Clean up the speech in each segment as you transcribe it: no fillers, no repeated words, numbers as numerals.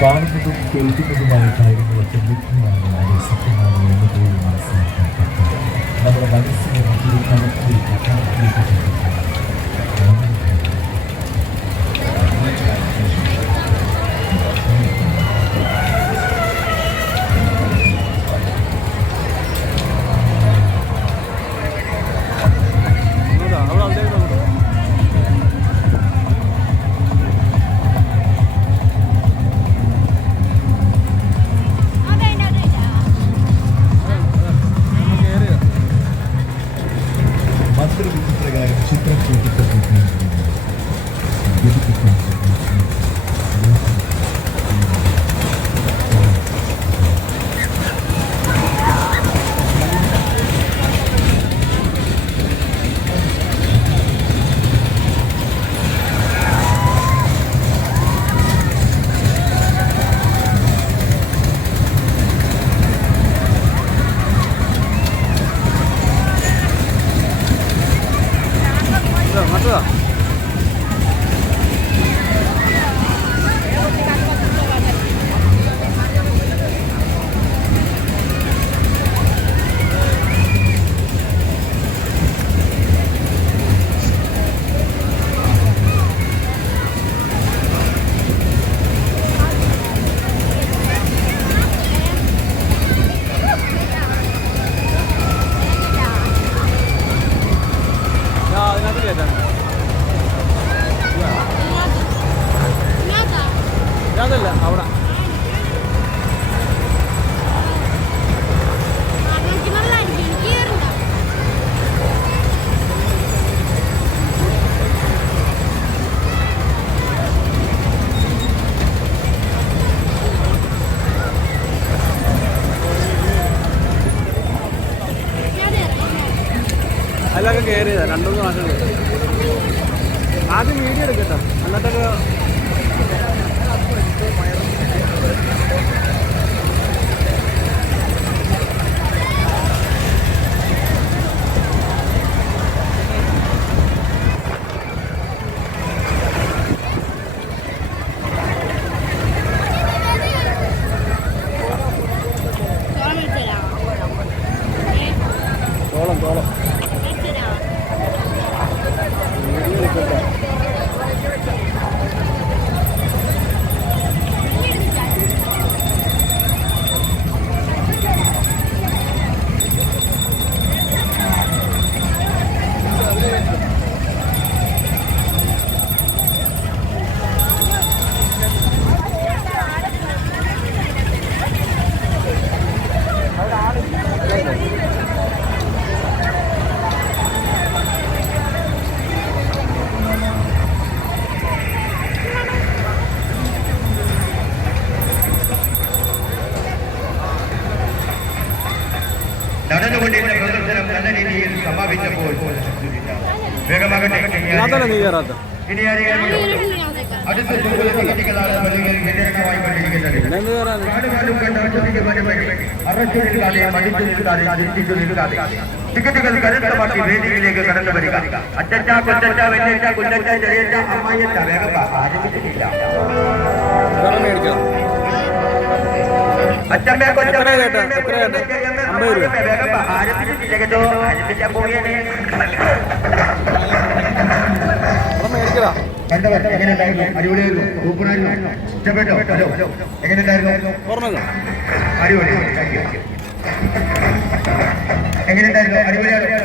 കാണുന്നതും കേൾക്കുന്നതുമായ കാര്യങ്ങളൊക്കെ മിഥ്യയാണ്, അത് സത്യമാണ് എന്ന് പോലും മനസ്സിലാക്കാൻ പറ്റും. നമ്മുടെ മനസ്സിനെ മറ്റൊരു തലത്തിൽ മന്ത്രവിധിപ്രകാരം ചിത്രം അതല്ല അവിടെ അതിലൊക്കെ കയറിയതാ 2-3 മാസം ആദ്യം വീഡിയോ എടുക്കട്ടോ, എന്നിട്ടൊക്കെ തോളം നടന്നുകൊണ്ടിരുന്ന പ്രദർശനം നല്ല രീതിയിൽ സമാപിച്ചപ്പോൾ വേഗമാകട്ടെ. ഇനി അറിയാമല്ലോ അടുത്ത ടിക്കറ്റുകളാണ് ടിക്കറ്റുകൾ കരുത്തമാക്കി വേദിയിലേക്ക് കടന്നു വരിക. അച്ചച്ച കൊച്ചച്ച വെച്ചച്ച കുഞ്ഞച്ച ചെറിയച്ച അമ്മായിയച്ച വേഗം ആരംഭിച്ചിട്ടില്ല. അച്ഛമ്മ കൊച്ചമ്മ വേഗം ആരംഭിച്ചിട്ടില്ല കേട്ടോ. ആരംഭിച്ചാൽ പോവുകയാണ്. കണ്ടവർ എങ്ങനെയുണ്ടായിരുന്നു? അടിപൊളിയായിരുന്നു, സൂപ്പറായിരുന്നു, ഇഷ്ടപ്പെട്ടോ? ഹലോ എങ്ങനെയുണ്ടായിരുന്നു? അടിപൊളി. എങ്ങനെയുണ്ടായിരുന്നു? അടിപൊളിയായിരുന്നു.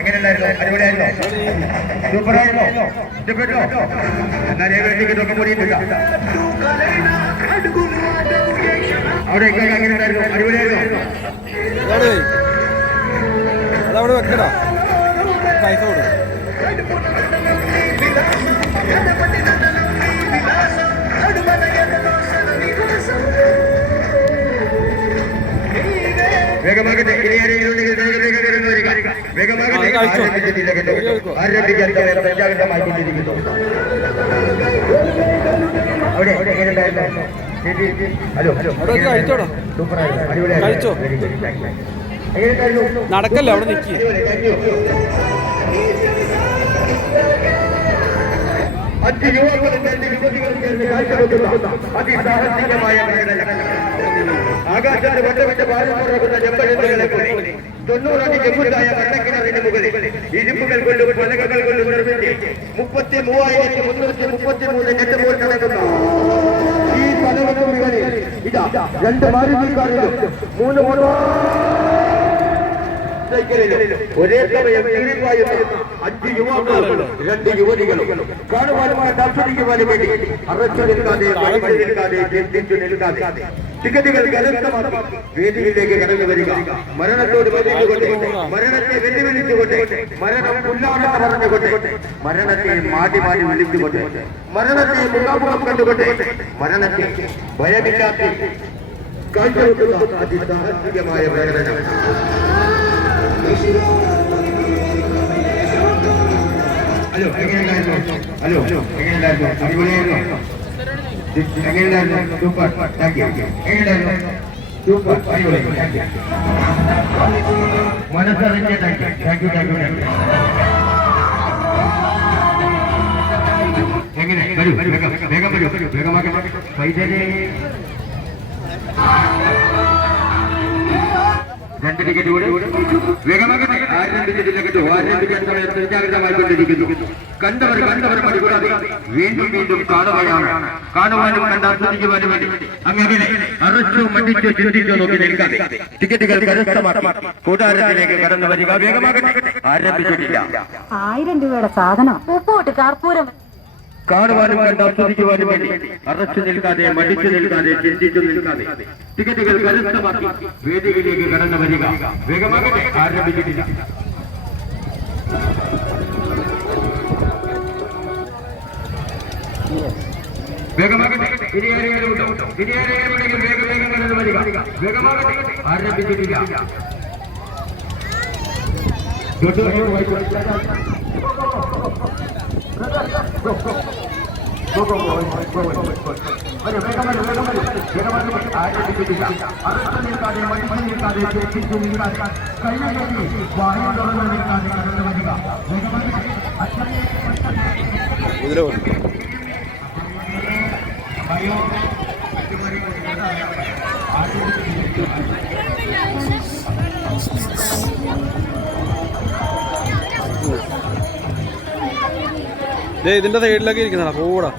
എങ്ങനെയുണ്ടായിരുന്നു? അടിപൊളിയായിരുന്നു, സൂപ്പറായിരുന്നു, ഇഷ്ടപ്പെട്ടോ? എന്നാലേ വേണ്ടിക്ക് നോക്കാൻ കൂടിയിട്ടില്ല. അവിടെ എങ്ങനെയുണ്ടായിരുന്നു? അടിപൊളിയായിരുന്നു. അതവിടെ വെക്കടാ, പൈസ കൊടുക്കും. വേഗമാകട്ടെ. ഇനി വേഗമാകട്ടെ. ആരംഭിക്കാൻ പ്രഖ്യാപിതമായിക്കൊണ്ടിരിക്കുന്നു. അവിടെ എങ്ങനെയുണ്ടായിരുന്നു? ഹലോ സൂപ്പറായിരുന്നു, അടിപൊളിയായിരുന്നു. നടക്കല്ലേ അവിടെ നിൽക്കി. 5 യുവാക്കളും 2 യുവതികളും ചേർന്ന് കാഴ്ചവെക്കുന്ന അതിസാഹസികമായ പ്രകടനം. ആകാശത്ത് വട്ടമിട്ട പാലം തുറക്കുന്ന ചെമ്പഴന്തുകളെ പോലെ 90 അടി ചെമ്പുണ്ടായ വെള്ളക്കിണറിന് മുകളിൽ ഇരുമ്പുകൾ കൊണ്ടും പലകകൾ കൊണ്ടും നിർമ്മിച്ച് 33,333 നെറ്റ് പോൽ നടക്കുന്ന ഈ സ്ഥലത്തിന് മുകളിൽ ഇതാ 2 മാരുതി കാറുകളും 3 മോട്ടോർ സൈക്കിളിലും ഒരേ സമയം തീരുമാനം 5 യുവാക്കളും 2 യുവതികളും കാണുവാനും ആസ്വദിക്കുവാനും വേണ്ടി അറച്ചു നിൽക്കാതെ വഴിച്ചു നിൽക്കാതെ ചിന്തിച്ചു നിൽക്കാതെ ടിക്കറ്റുകൾ കരസ്ഥമാക്കി വേദിയിലേക്ക് കടന്നു വരിക. മരണത്തോട് ബന്ധിച്ചുകൊണ്ട് മരണത്തെ വെല്ലുവിളിച്ചുകൊണ്ട് മരണം പുല്ലാണെന്ന് പറഞ്ഞുകൊണ്ട് മരണത്തെ മാറ്റി മാറ്റി വിളിച്ചുകൊണ്ട് മരണത്തെ മുഖാമുഖം കണ്ടുകൊണ്ട് മരണത്തെ ഭയമില്ലാത്ത കാഴ്ചവെക്കുന്ന അതിസാഹസികമായ പ്രകടനം. ഹലോ എങ്ങനെയുണ്ടായിരുന്നു? ഹലോ എങ്ങനെയുണ്ടായിരുന്നു? അടിപൊളിയായിരുന്നു. എങ്ങനെയുണ്ടായിരുന്നു? സൂപ്പർ. Thank you. എങ്ങനെയുണ്ടായിരുന്നു? സൂപ്പർ. അടിപൊളി. Thank you. മനസ്സറിഞ്ഞ thank you. Thank you. Thank you. എങ്ങനെ വരൂ വേഗം വേഗം വരൂ വേഗമാക്കട്ടെ വൈദ്യുതി 2 ടിക്കറ്റ് കൂടി വേഗമാകട്ടെ. 2 ടിക്കറ്റ് 2 ടിക്കറ്റ് സമയത്ത് ജാഗ്രതമായിക്കൊണ്ടിരിക്കുന്നു. കണ്ടവർ മടി കൂടാതെ വീണ്ടും വീണ്ടും കാണുവാനും കണ്ട് ആസ്വദിക്കുവാനും വേണ്ടി അങ്ങനെ അറച്ചോ മടിച്ചോ ചിന്തിച്ചോ നോക്കി നിൽക്കാതെ ടിക്കറ്റുകൾ കരസ്ഥമാക്കി കൂടാരത്തിലേക്ക് കടന്നു വരിക. വേഗമാകട്ടെ. ആരംഭിച്ചിട്ടില്ല. 1000 രൂപയുടെ സാധനം ഉപ്പോട്ട് കർപ്പൂരം കാണുവാനും കണ്ട് ആസ്വദിക്കുവാനും വേണ്ടി അറച്ചു നിൽക്കാതെ മടിച്ചു നിൽക്കാതെ ചിന്തിച്ചു നിൽക്കാതെ ടിക്കറ്റുകൾ കരസ്ഥമാക്കി വേദിയിലേക്ക് കടന്നു വരിക. വേഗമാകട്ടെ. ആരംഭിച്ചിട്ടില്ല. വേഗമാകട്ടെ. ഇനിയേറെയുണ്ടെങ്കിൽ വേഗം വേഗം കടന്നു വരിക. വേഗമാകട്ടെ. ആരംഭിച്ചിട്ടില്ല. ഇതിന്റെ സൈഡിലൊക്കെ ഇരിക്കുന്നതാ കൂടാ.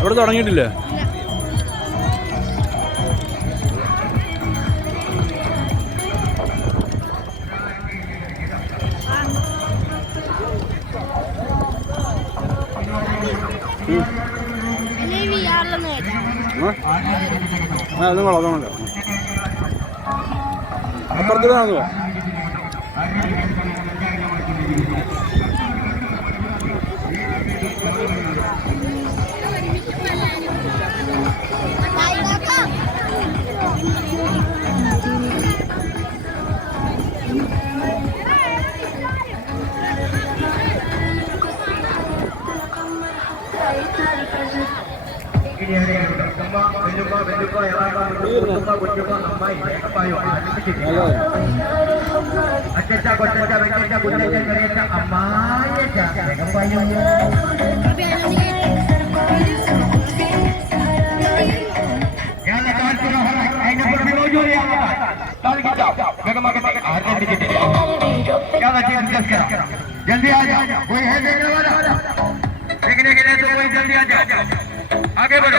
അവിടെ തുടങ്ങിയിട്ടില്ലേ? അത് വളർന്നോണല്ലോ. അപ്പുറത്ത് കാണുക. जल्दी आ जाओ, कोई है देखने वाला? देखने के लिए तो कोई जल्दी आ जाओ, आगे बढ़ो.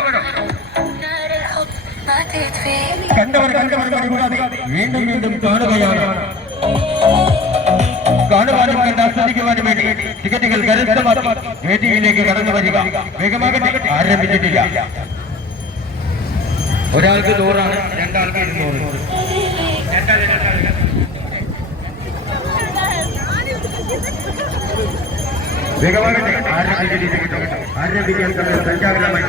കണ്ടവർ വീണ്ടും വീണ്ടും കാണുവാനും കണ്ട് ആസ്വദിക്കുവാനും വേണ്ടി ടിക്കറ്റുകൾ കരസ്ഥമാക്കി വേദിയിലേക്ക് കടന്നു വരിക. വേഗമാകട്ടെ. ആരംഭിച്ചിട്ടില്ല. ഒരാൾക്ക് 100 ആണ്, 2 ആൾക്ക് 200. വേഗമാകട്ടെ. ആരംഭിക്കാൻ സമയം സഞ്ചാരമായി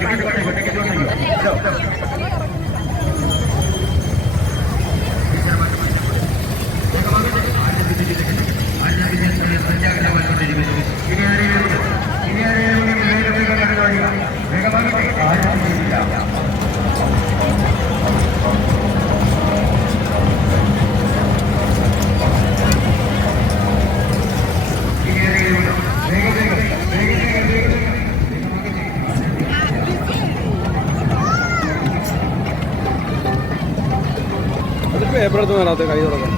പേപ്പർ എടുത്ത് വരാത്ത കൈ തുറക്കാൻ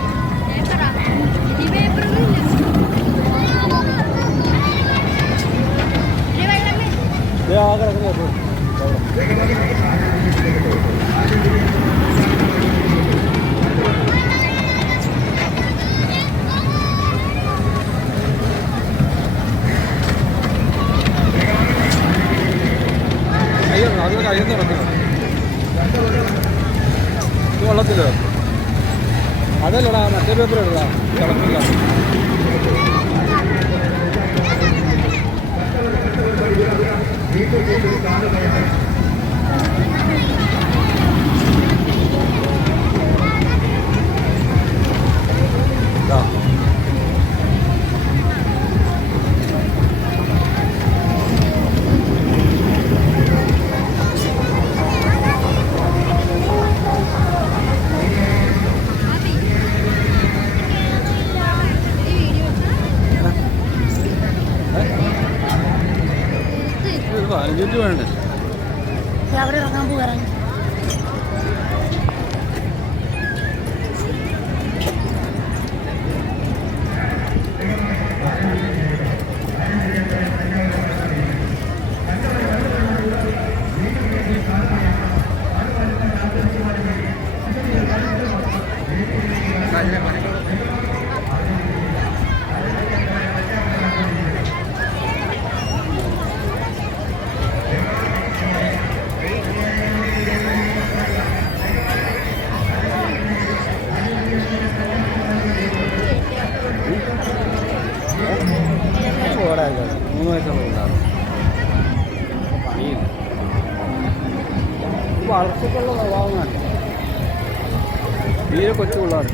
ആ കിടക്കുന്ന അത് കയ്യിൽ നിന്ന് ഇറക്കണം ഇത് വെള്ളത്തില്ല അതല്ലടാ മറ്റേ പേപ്പർ ഇടടാ കിടക്കില്ല അഞ്ചിട്ട് വേണ്ടേ അവിടെ ഇറങ്ങാൻ പോകാൻ മൂന്ന് വയസ്സുള്ള പിള്ളേർ പണിയില്ല വളർച്ചയ്ക്കുള്ള സ്വഭാവമാണ് തീരെ കൊച്ചു പിള്ളേർ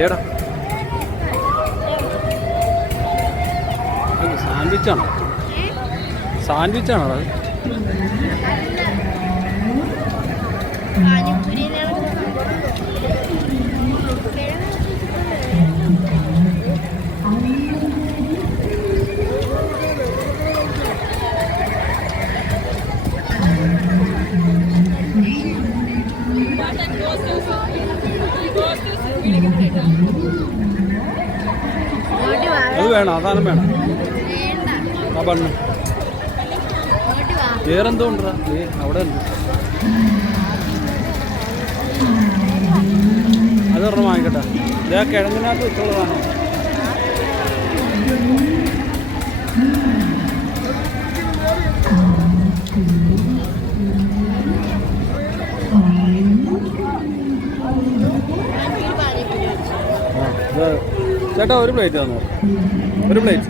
ഏടാ സാൻഡ്വിച്ചാണോ സാൻഡ്വിച്ചാണോ അത് അത് വേണം അതാണ് വേണം ആ ബണ്ണ് വേറെന്തോ ഉണ്ടാ അവിടെ ഉണ്ട് അതൊരെണ്ണം വാങ്ങിക്കട്ടെ ഇതാ കിഴങ്ങിനകത്ത് വെച്ചുള്ളതാണോ ചേട്ടാ ഒരു പ്ലേറ്റ് തന്നോ ഒരു പ്ലേറ്റ്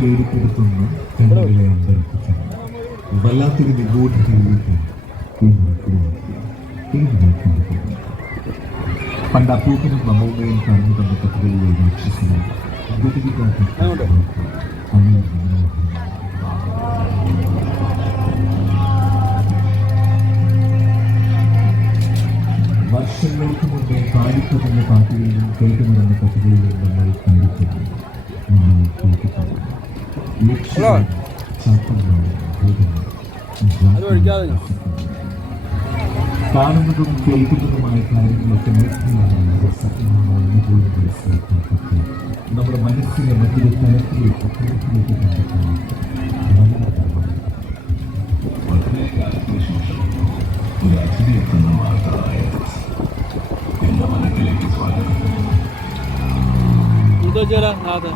പേടിപ്പെടുത്തുന്ന കണ്ണുകളെ അമ്പരിപ്പിച്ചു വല്ലാത്തൊരു നിഗൂഢതയിലേക്ക് പണ്ട് അപ്പൂപ്പനും അമ്മൂമ്മയും കടന്നു തന്ന കഥകളിലെ രാക്ഷസിനെ വർഷങ്ങൾക്ക് മുമ്പേ പാടിപ്പറഞ്ഞ പാട്ടുകളിലും കേട്ടു നടന്ന കഥകളിലും നമ്മൾ കണ്ടിട്ടുണ്ട് നമ്മൾ കേട്ടിട്ടുണ്ട് ലക്ഷ്യം കാണുന്നതും കേൾക്കുന്നതുമായ കാര്യങ്ങളൊക്കെ നോക്കിയാണ് സത്യമാണെന്ന് പോലും മനസ്സിലാക്കാൻ പറ്റും നമ്മുടെ മനസ്സിനെ മറ്റൊരു തലത്തിലേക്ക് കണ്ടെത്താൻ വളരെ കാലത്തിന് ശേഷം ഒരു അച്ഛനെ എത്തുന്ന വാർത്ത എന്റെ മനസ്സിലേക്ക് വെച്ചാലോ അതെ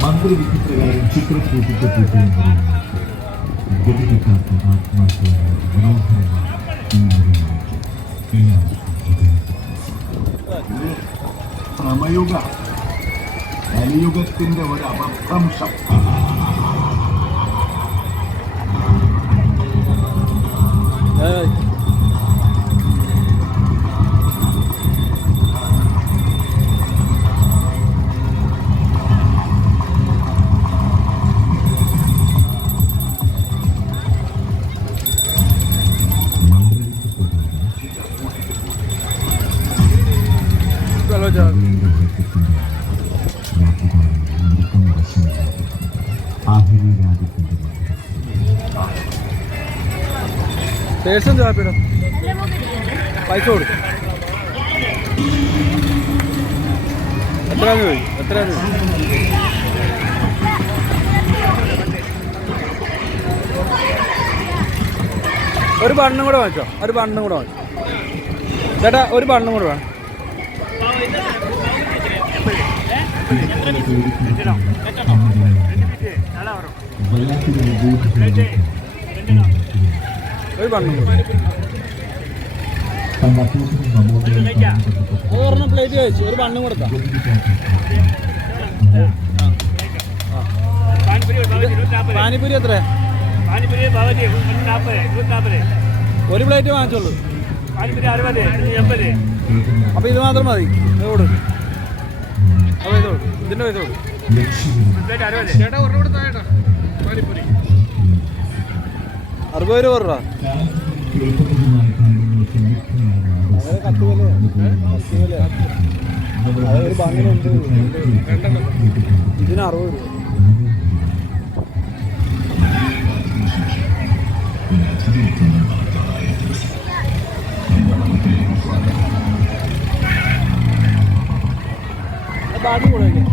മന്ത്രവിധിപ്രകാരം ചിത്രക്കൂട്ടിക്കെത്തിക്കുകയും ഗതികെട്ടാത്ത ആത്മാക്കളായ മനോഹരമായ ഈ മുറിയിലേക്ക് ശ്രമയുഗ കലിയുഗത്തിന്റെ ഒരു അപഭ്രംശം പേഴ്സൺ ചാപ്പിടും പൈസ കൊടുക്കും എത്രയാന്ന് ചോദിക്കും എത്രയാന്ന് ഒരു ബണ്ണും കൂടെ വാങ്ങിച്ചോ ഒരു ബണ്ണും കൂടെ വാങ്ങിച്ചോ ചേട്ടാ ഒരു ബണ്ണും കൂടെ വേണം ഒരു ബണ്ണും കൂടെ ഒരെണ്ണം പ്ലേറ്റ് കഴിച്ചു ഒരു ബണ്ണും കൊടുത്താ പാനിപ്പൂരി എത്ര ഒരു പ്ലേറ്റ് വാങ്ങിച്ചോളൂ അപ്പൊ ഇത് മാത്രം മതി ഇത് കൊടുക്കും അപ്പൊ ഇത് കൊടുക്കും ഇതിന്റെ പൈസ കൊടുക്കും ചേട്ടാ ഒരെണ്ണം കൊടുത്താ ചേട്ടാ പാനിപ്പൂരി 60 രൂപ പറ ഇതിന് 60 രൂപ ബാക്കി കൊടുക്കാം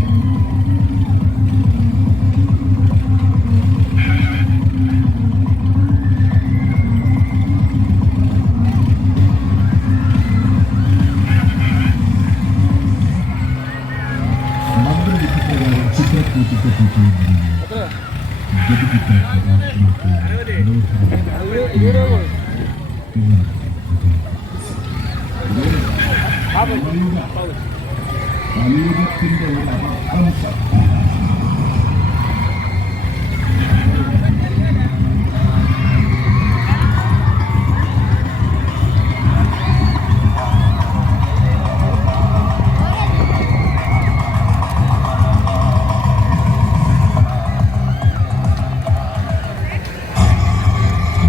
കലിയുഗത്തിന്റെ ഒരു അപഭ്രംശം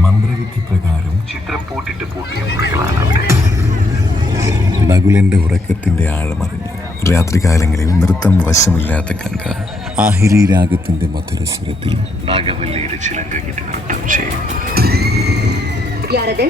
മന്ത്രവിധിപ്രകാരം ചിത്രം പൂട്ടിട്ട് പൂട്ടിയ മുറികളാണ് അവിടെ. നകുലന്റെ ഉറക്കത്തിന്റെ ആഴമറിഞ്ഞ് രാത്രികാലങ്ങളിൽ നൃത്തം വശമില്ലാത്ത ഗംഗ ആഹിരി രാഗത്തിന്റെ മധുരസ്വരത്തിൽ നാഗവല്ലിയുടെ ചിലങ്കയിട്ട് നൃത്തം ചെയ്യും. ₹50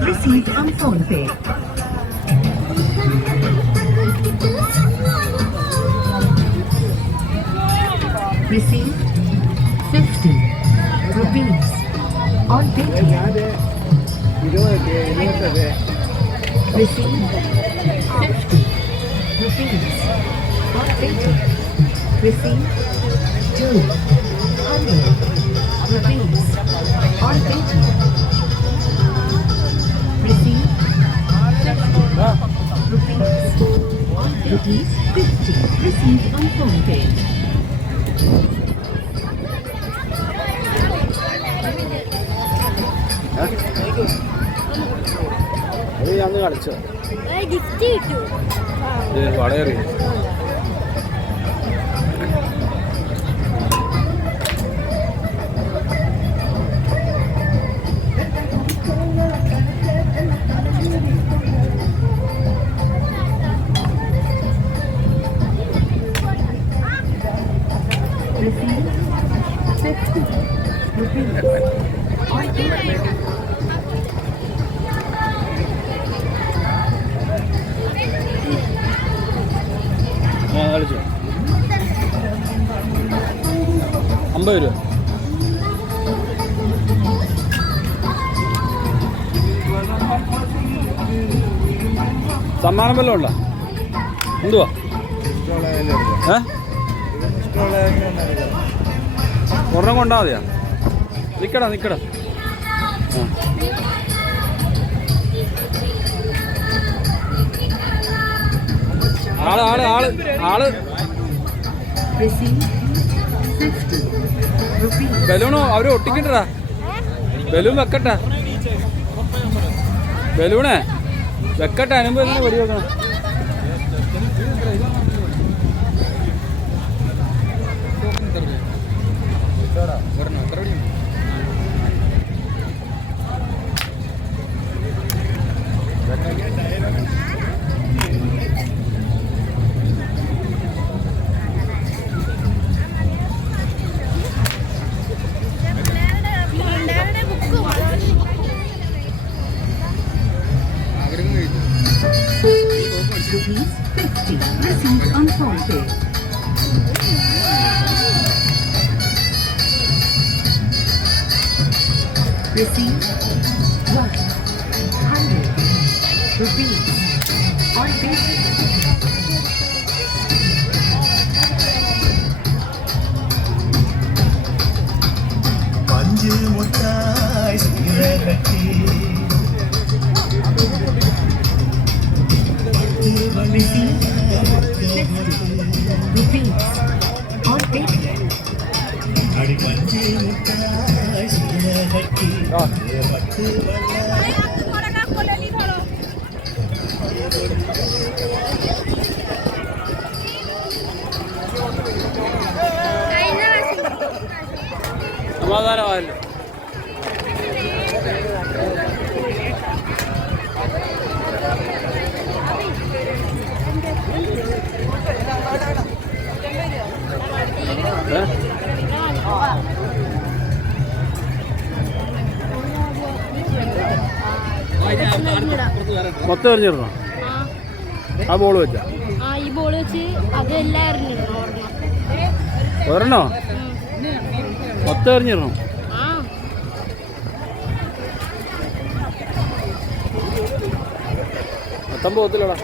received on PhonePe. Received ₹50 on Paytm. Received ₹50 on Paytm. Received ₹200 or waiting. Receive rupees 50 received on phone pay. അത് ഞാൻ കളിച്ചോ ഗിഫ്റ്റ് കിട്ടു വളയറി Receive 50 rupees on pay. കളിച്ചോ 50 രൂപ സമ്മാനം വല്ലതും ഉണ്ടോ എന്തുവാ ഒരെണ്ണം കൊണ്ടാ മതിയാ നിക്കടാ ആള് Receive 50 rupees. ബലൂണോ അവര് ഒട്ടിക്കണ്ടടാ ബലൂൺ വെക്കട്ടെ ബലൂണേ വെക്കട്ടെ അനുമ്പ് തന്നെ വെടി വെക്കണം Rupees 50 received on phone pay. Receive 100 rupees on pay. Receive 50 rupees on Paytm. സമാധാനമായല്ലോ മൊത്തം എറിഞ്ഞിടണം ആ ബോൾ വെച്ചാ ഈ ബോൾ വെച്ച് അതെല്ലാം എറിഞ്ഞിടണം ഒരെണ്ണോ മൊത്തം എറിഞ്ഞിടണം മൊത്തം പോകത്തില്ലടാ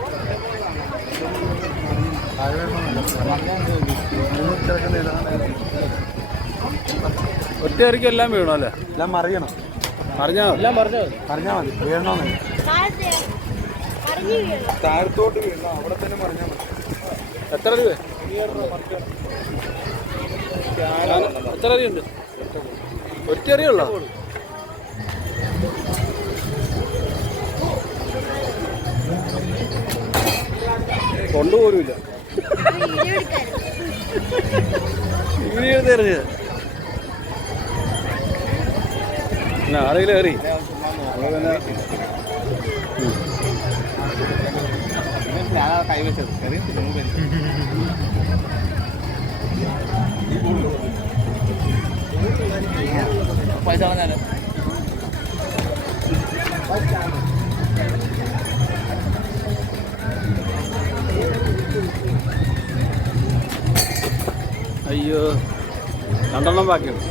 ഒറ്റ എറിക്ക് എല്ലാം വീണോ അല്ലേ എല്ലാം അറിയണം എല്ലാം പറഞ്ഞാൽ മതി വീഴണമെന്ന് താഴത്തോട്ട് വീഴണം അവിടെ തന്നെ പറഞ്ഞാൽ മതി എത്ര രൂപ എത്ര അറിയുണ്ട് ഒറ്റ അറിയുള്ളോ കൊണ്ടുപോലുമില്ല വീഡിയോ എറിഞ്ഞത് ആരെങ്കിലും എറി കൈവച്ചത് പൈസ പറഞ്ഞാല് അയ്യോ രണ്ടെണ്ണം ബാക്കിയുണ്ട്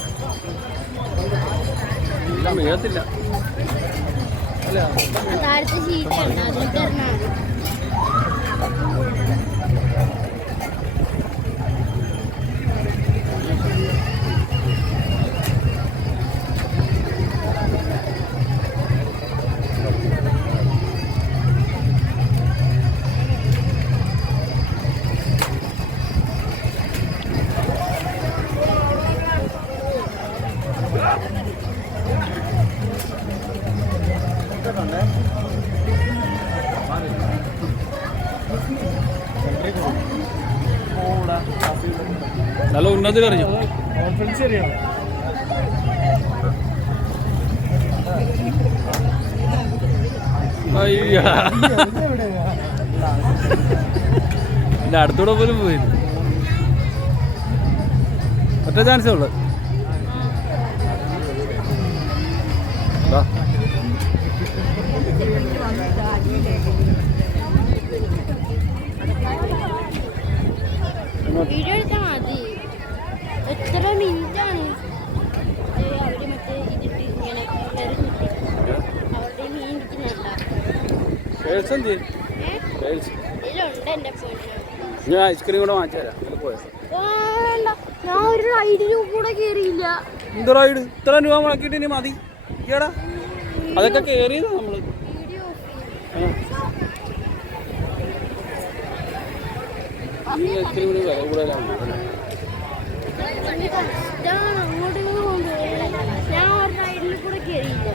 എല്ലാം വീഴത്തില്ല താഴത്തെ ഷീറ്റാണ് അതിൽ നല്ല ഉന്നതിൽ അറിഞ്ഞു കോൺഫിഡൻസ് ശരിയാണ്. അയ്യ എൻ്റെ അടുത്തൂടെ പോലും പോയി. ഒറ്റ ചാൻസേ ഉള്ളു. വീഡിയോ എടുത്താൽ മതി. എത്ര മിനിറ്റാണ് അവര് മറ്റേ ഇതിട്ട് ഇങ്ങനെ അവരുടെ മീൻ ഇരിക്കുന്നുണ്ട്. ഇതിലുണ്ട് എൻ്റെ പൊന്ന്. ഞാൻ ഐസ്ക്രീം കൂടെ വാങ്ങിച്ചു തരാം. പോയോ വേണ്ട, ഞാൻ ഒരു റൈഡിനും കൂടെ കയറിയില്ല. എന്ത് റൈഡ്? ഇത്ര രൂപ മുടക്കിയിട്ട് ഇനി മതി കേടാ. അതൊക്കെ കയറിയതാ നമ്മള്. വീഡിയോ ഐസ്ക്രീം കൂടി വില കൂടുതലാണ്. ഞാൻ അങ്ങോട്ട് കൊണ്ടുപോയി. ഞാൻ ഒരു റൈഡിൽ കൂടെ കയറിയില്ല.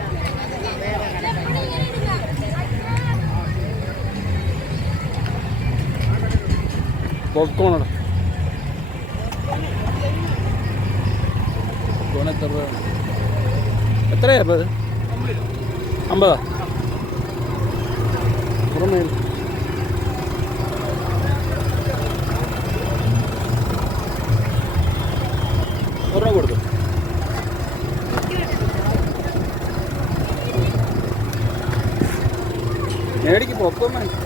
പോപ്കോണോടെ പോപ്കോൺ എത്ര രൂപ? എത്രയാ ഇപ്പോൾ അത്? 50? പുറമേ രൂപ കൊടുത്തു. മേടിക്ക് പോപ്കോൺ മേടിക്കും.